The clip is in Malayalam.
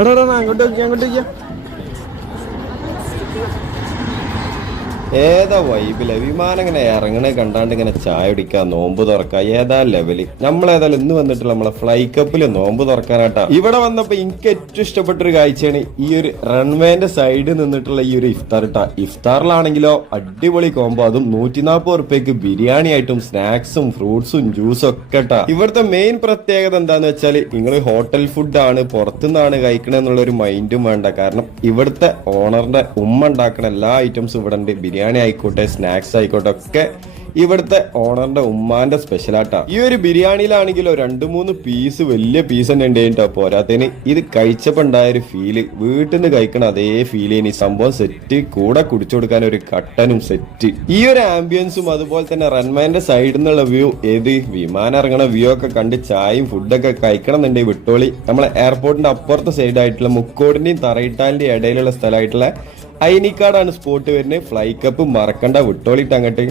എടാ അങ്ങോട്ട് ഏതാ വൈബിലെ വിമാനം ഇങ്ങനെ ഇറങ്ങണേ കണ്ടാണ്ട് ഇങ്ങനെ ചായ കുടിക്കുക, നോമ്പ് തുറക്കുക, ഏതാ ലെവല്. നമ്മളേതായാലും ഇന്ന് വന്നിട്ടുള്ള നമ്മളെ ഫ്ലൈ കപ്പില് നോമ്പ് തുറക്കാനായിട്ടാ ഇവിടെ വന്നപ്പോ എനിക്ക് ഏറ്റവും ഇഷ്ടപ്പെട്ടൊരു കാഴ്ചയാണ് ഈ ഒരു റൺവേന്റെ സൈഡിൽ നിന്നിട്ടുള്ള ഈ ഒരു ഇഫ്താർ ഇട്ടാ. ഇഫ്താറിലാണെങ്കിലോ അടിപൊളി കോംബോ, അതും 140 റുപ്യക്ക് ബിരിയാണി ആയിട്ടും സ്നാക്സും ഫ്രൂട്ട്സും ജ്യൂസും ഒക്കെ ഇട്ടാ. ഇവിടുത്തെ മെയിൻ പ്രത്യേകത എന്താന്ന് വെച്ചാൽ നിങ്ങൾ ഹോട്ടൽ ഫുഡാണ് പുറത്തുനിന്നാണ് കഴിക്കണെന്നുള്ള ഒരു മൈൻഡും വേണ്ട. കാരണം ഇവിടുത്തെ ഓണറിന്റെ ഉമ്മ ഉണ്ടാക്കുന്ന എല്ലാ ഐറ്റംസും ഇവിടെ ഉണ്ട്. ബിരിയാണി ആയിക്കോട്ടെ, സ്നാക്സ് ആയിക്കോട്ടെ, ഒക്കെ ഇവിടുത്തെ ഓണറിന്റെ ഉമ്മാന്റെ സ്പെഷ്യലാട്ടാ. ഈ ഒരു ബിരിയാണിയിലാണെങ്കിലോ 2-3 പീസ് വലിയ പീസ് തന്നെ ഉണ്ടായിട്ടോ. പോരാത്തതിന് ഇത് കഴിച്ചപ്പോ ഉണ്ടായ ഒരു ഫീല് വീട്ടിൽ നിന്ന് കഴിക്കണ അതേ ഫീൽ ഇനി സംഭവം സെറ്റ്. കൂടെ കുടിച്ചു കൊടുക്കാൻ ഒരു കട്ടനും സെറ്റ്. ഈ ഒരു ആംബിയൻസും അതുപോലെ തന്നെ റൺമാന്റെ സൈഡിൽ നിന്നുള്ള വ്യൂ, ഏത് വിമാനം ഇറങ്ങണ വ്യൂ ഒക്കെ കണ്ട് ചായയും ഫുഡൊക്കെ കഴിക്കണം എന്നുണ്ടെങ്കിൽ വിട്ടോളി. നമ്മളെ എയർപോർട്ടിന്റെ അപ്പുറത്തെ സൈഡായിട്ടുള്ള മുക്കോടിന്റെയും തറയിട്ടാലിന്റെയും ഇടയിലുള്ള സ്ഥലമായിട്ടുള്ള ഐനിക്കാടാണ് സ്പോട്ട് വരുന്നത്. ഫ്ലൈ കപ്പ് മറക്കണ്ട, വിട്ടോളിട്ട് അങ്ങോട്ട്.